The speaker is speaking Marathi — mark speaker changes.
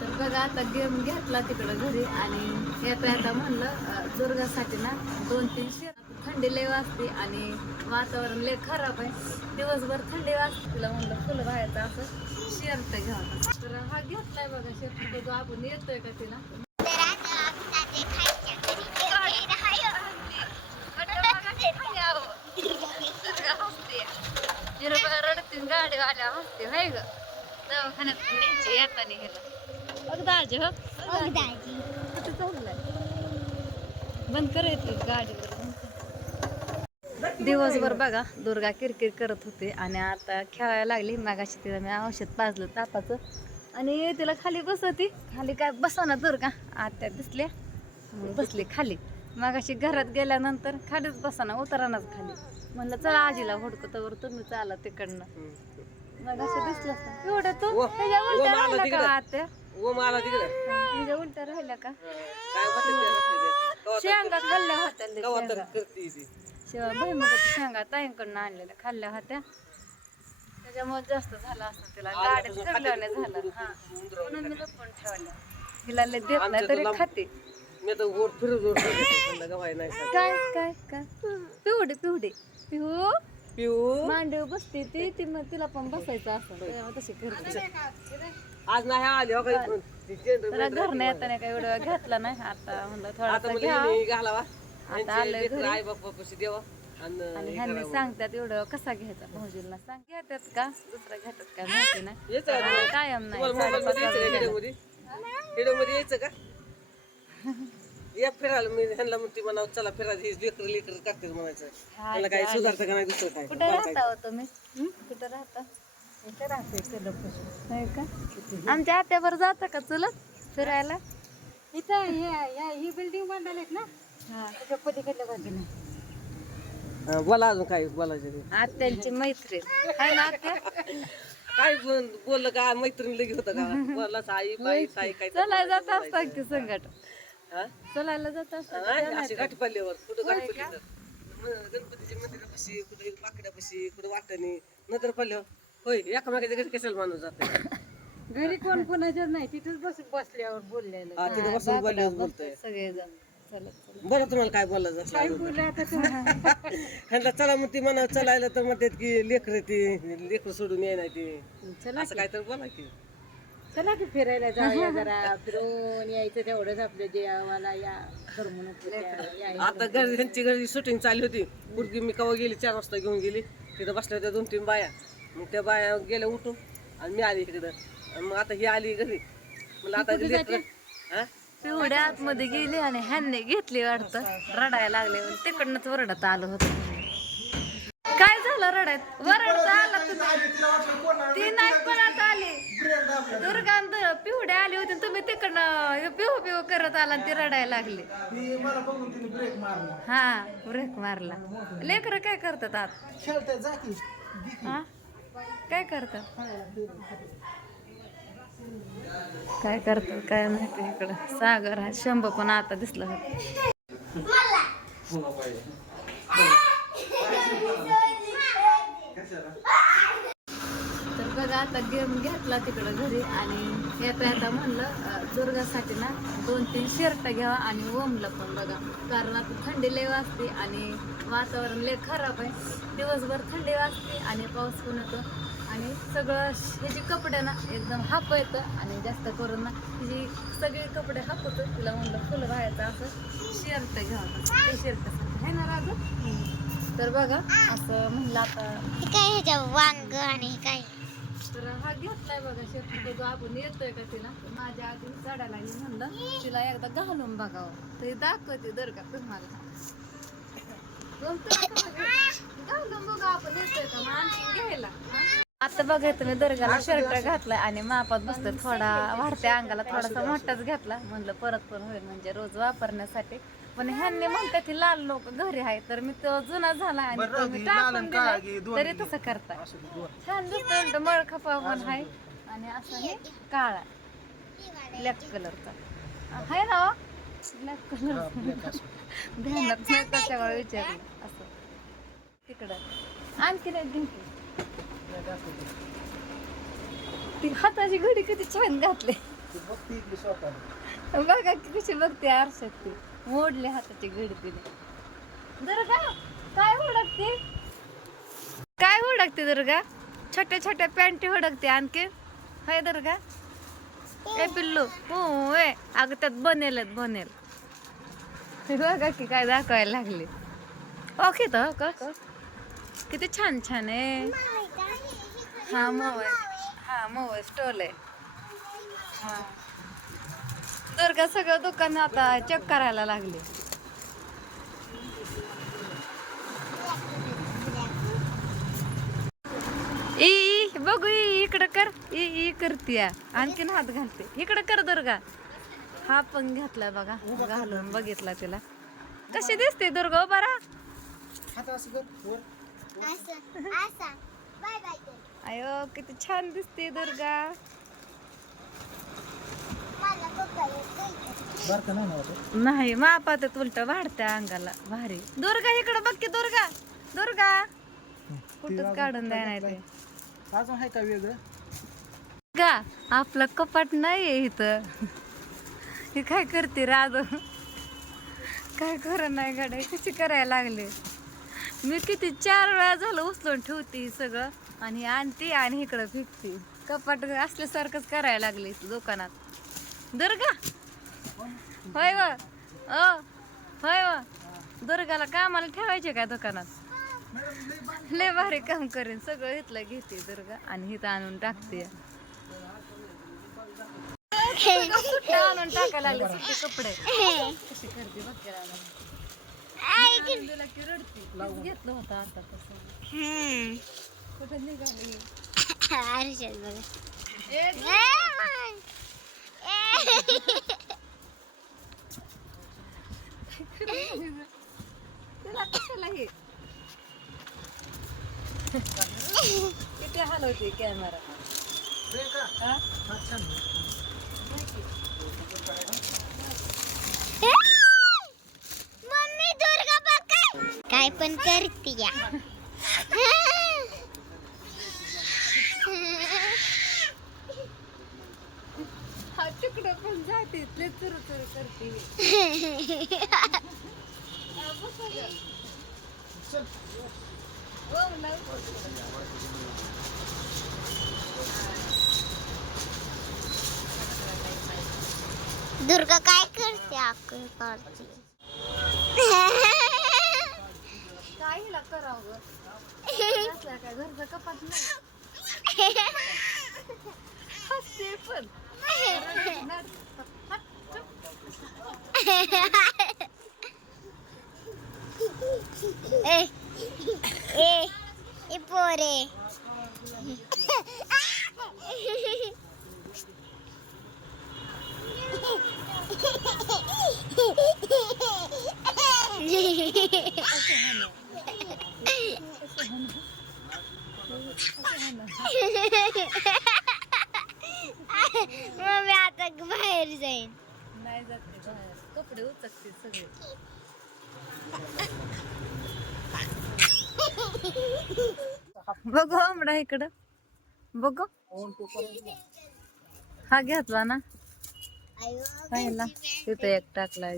Speaker 1: तर बघा आता गेम घेतला तिकडं घरी आणि येता येता म्हणलं दुर्गासाठी ना दोन तीन शेर थंडी लय वाजते आणि वातावरण लय खराब आहे. दिवसभर थंडी वाजते. तिला म्हणलं फुलं बाहेरचं असं शेरट घ्यावं तर हा घेतलाय बघा शेर जो आपण येतोय का तिला? रडतीन गाडी आल्या हसते हाय ग? दवाखान्यात न्यायची येताना गेला बघ दाजी हो? बघ दाजी. कुठं चाललाय. बंद करायची गाडीवर. दिवसभर बघा दुर्गा किरकिर करत होते आणि आता खेळायला लागली. मागाशी तिला मी औषध पाजलं तापाचं आणि तिला खाली बसवती. खाली काय बसवणार दुर्गा? आत्या दिसल्या. बसली खाली. मागाशी घरात गेल्यानंतर खालीच बसाना उतरानाच खाली. म्हणलं चला आजीला हुडकू तर तुम्ही चाला तिकडनं. मग असं दिसलं असतं. एवढं तू?
Speaker 2: व-
Speaker 1: त्याच्या
Speaker 2: व
Speaker 1: उलट्या
Speaker 2: मला
Speaker 1: राहिल्या
Speaker 2: तिकडं.
Speaker 1: का आत्या
Speaker 2: ओ मला तिकडे.
Speaker 1: तुझ्या उलट्या राहिल्या का?
Speaker 2: काय वाटत
Speaker 1: शेंगा खाल्ल्या होत्या लय
Speaker 2: कवा तर
Speaker 1: शेंगा.
Speaker 2: करते ती.
Speaker 1: शेवा भुईमुगाच्या शेंगा ताईंकडनं आणलेल्या खाल्ल्या होत्या. त्याच्यामुळे जास्त झालं असतं तिला. झालं. हा. म्हणून मी लपून ठेवल्या हिला लय देत नाही तरी खाते.
Speaker 2: मी तर.
Speaker 1: काय काय काय? पिवडे पिवडे. पिहू
Speaker 2: पिऊ.
Speaker 1: मांडीव बसते ती ती मग तिला पण बसायचं असं. त्याच्यामुळे तशी करते.
Speaker 2: आज नाही आली हो काही
Speaker 1: त्याला घर नाही येताना काही एवढं घेतला नाही. आता म्हणलं
Speaker 2: आता
Speaker 1: थोडासा
Speaker 2: मला
Speaker 1: घ्या.
Speaker 2: हिने घालावा.
Speaker 1: आता आलोय घरी.
Speaker 2: आई बाप्पा पशी देवा. आणि
Speaker 1: आणि
Speaker 2: हे
Speaker 1: ह्यांनी
Speaker 2: करावं.
Speaker 1: सांगतात एवढं कसा घ्यायचा. भाऊजीला सांग घेतात का? दुसरं घेतात का? माहिती नाही.
Speaker 2: यायचं का तुम्हाला?
Speaker 1: कायम नाही.
Speaker 2: तुम्हाला मोबाईल मध्ये यायचं का
Speaker 1: साडेपाच
Speaker 2: व्हिडिओमध्ये व्हिडिओमध्ये यायचं का? या फिरायला मी ह्यांना म्हणते म्हणा चला फिरायला हे लेकर लेकर टाकते म्हणायचं. मला काही सुधारतं का नाही दुसरं काय?
Speaker 1: कुठे राहता हो तुम्ही? हं? कुठं राहता? इथे राहते नाही का? आमच्या आत्यावर जाता का चलत फिरायला?
Speaker 3: इथं हे- या- ही बिल्डिंग बांधायला ना? त्याच्या पलीकडल्या बाजूला
Speaker 2: बोला अजून काय बोलायचं ते.
Speaker 1: आत्यांची मैत्रीण. आहे ना आत्या?
Speaker 2: काय बोल बोललं का? मैत्रीण लगी होतं का? बोलला आई बाई ताई काय
Speaker 1: चलायला जात असतात की संकट? चलायला जात असतात
Speaker 2: अशी गाठी पडल्यावर कुठं गाठी पडली गणपतीच्या मंदिरापाशी कुठं वाकड्यापाशी कुठं वाटणी नंतर पडल्यावर होय एकामेकाच्या घरी कशाला माणूस जाते
Speaker 3: घरी कोण कोणाच्या नाही तिथेच बस बसल्यावर बोललेलं.
Speaker 2: तिथं बसून बोलल्यावर बोलतोय.
Speaker 1: सगळेजण.
Speaker 2: बरं तुम्हाला काय बोलायचं ह्यांना चला मग ती म्हणा चलायला तर म्हणतात की लेकर ती लेकर सोडून ये नाही ती.
Speaker 3: चला
Speaker 2: असं काय तर बोला की.
Speaker 3: चला की फिरायला जाऊया जरा. फिरून यायचं तेवढंच आपलं जे आम्हाला या करमणूक या
Speaker 2: आता घरी ह्यांची घरी शूटिंग चालली होती. पुरगी मी कवा गेली? चार वाजता घेऊन गेली. तिथं बसल्या होत्या दोन तीन बाया. मग त्या बाया गेल्या उठून आणि मी आली इकडं आणि मग आता ही आली घरी. म्हणलं आता लेकरं हा?
Speaker 1: पिवड्या आतमध्ये गेली आणि ह्यांनी घेतली वाटतं. रडायला लागले. म्हणून तिकडनंच वरडत आलं होतं. काय झालं रडायत? वरडता आला तुम्ही. ती नाही पळत आली. दुर्गांत पिवड्या आली होती तुम्ही तिकडनं पिऊ पिऊ करत आला आणि ती रडायला लागली. हा ब्रेक मारला. लेकर काय करतात आत? हा? काय करतात? काय करतात काय माहिती इकडं. सागर हा शंभ पण आता दिसला होता. बघा आता गेम घेतला तिकडं घरी आणि येता येता म्हणलं दुर्गासाठी ना दोन तीन शर्ट घ्यावा आणि ओमला पण बघा. कारण आता थंडी लय वाजते आणि वातावरण लय खराब आहे. दिवसभर थंडी वाजते आणि पाऊस पण येतो. आणि सगळं ह्याची कपडे ना एकदम हाप येतं आणि जास्त करून ना तिची सगळे कपडे हापतं तिला म्हणलं फुलं बाहेरचं असं शर्ट घ्यावं. ते शर्ट आहे ना राजू? तर बघा असं म्हणलं आता
Speaker 4: काय ह्याच्या वांग आणि काय?
Speaker 1: तर हा घेतलाय बघा शेतकरी जो आपण येतोय का तिला? माझ्या आधी चढायला लागली म्हणलं तिला एकदा घालून बघावं. तरी दाखवते दर का तुम्हाला. घालून बघा आपण येतोय का? मग आणखी घ्यायला. आता बघा तुम्ही दर्गाला शर्ट घातलाय आणि मापात बसतोय थोडा वाढत्या अंगाला थोडासा मोठाच घातला. म्हणलं परत पण होईल म्हणजे रोज वापरण्यासाठी. पण ह्यांनी म्हणतात की लाल लोक घरी आहे तर मी तो जुना झाला आणि तो मी टाकून दिलाय, तरी तसं करताय. छान दिसतोय मळ खपा पण आहे. आणि असं हे काळा ब्लॅक कलरचा आहे ना ब्लॅक कलर ध्यानात नाही त्याच्यामुळे विचारलं. असं. तिकडं. आणखी नाही जिंकली ती हाताची घडी किती छान घातली. बघा की कशी बघते आरशात ती. मोडली हाताचे घडी तिने दुर्गा काय हुडकते काय हुडकते दुर्गा छोट्या छोट्या पॅन्टी हुडकते आणखी. हाय दुर्गा ए पिल्लू हो ए अगं त्यात बनेल बनेल. बघा की काय दाखवायला लागले. ओके तर क किती छान छान आहे. हा मऊ हा मऊ स्टॉल आहे. हा. दुर्गा सगळं दुकान आता चेक करायला लागले. ई ई, बघू इकडं कर. ई ई करते आणखीन हात घालते. इकडं कर दुर्गा. हा पण घातला बघा. घालून बघितला तिला. कशी दिसते दुर्गा बरा? अयो किती छान दिसते दुर्गा. नाही मापात उलट वाढते अंगाला. भारी. दुर्गा इकडं बघ की दुर्गा. दुर्गा. कुठंच काढून द्या नाही ते.
Speaker 5: अजून आहे का वेगळं?
Speaker 1: का आपलं कपाट नाहीये इथं. हे काय करते राज? काय कर नाही गाड्या कशी करायला लागले? मी किती चार वेळा झालं उचलून ठेवते सगळं. आणि आणते आणि इकडं फेकते कपाट असल्यासारखंच करायला लागले दुकानात. दुर्गा? होय व. ओ होय व. दुर्गाला कामाला ठेवायचे का दुकानात? लय भारी काम करेन. सगळं इथलं घेते दुर्गा आणि इथं आणून टाकते. आणून टाकायला सुट्टे कपडे. कशी करते बघ की राधा. तुला की रडती. तीच घेतलं होतं आता तसं. कुठं निघाली? तुला कशाला हे? किती हलवते कॅमेरा हा?
Speaker 4: मम्मी दुर्गा काय पण करते या
Speaker 1: हा तिकडं पण जाते लय चुरू चुरू करते हा.
Speaker 4: दुर्गा काय करते आकल करते
Speaker 1: काय हिला करावं गं? असला काय घरचं कपाट नाही हसते पण रडणार.
Speaker 4: ए ए ए पोरे मम्मी आता बाहेर जाईन
Speaker 1: नाही जाते बाहेर उचकते सगळे. बघू आमडा इकडं. बघू. हा घेतला ना. पाहिला. तिथं एक टाकला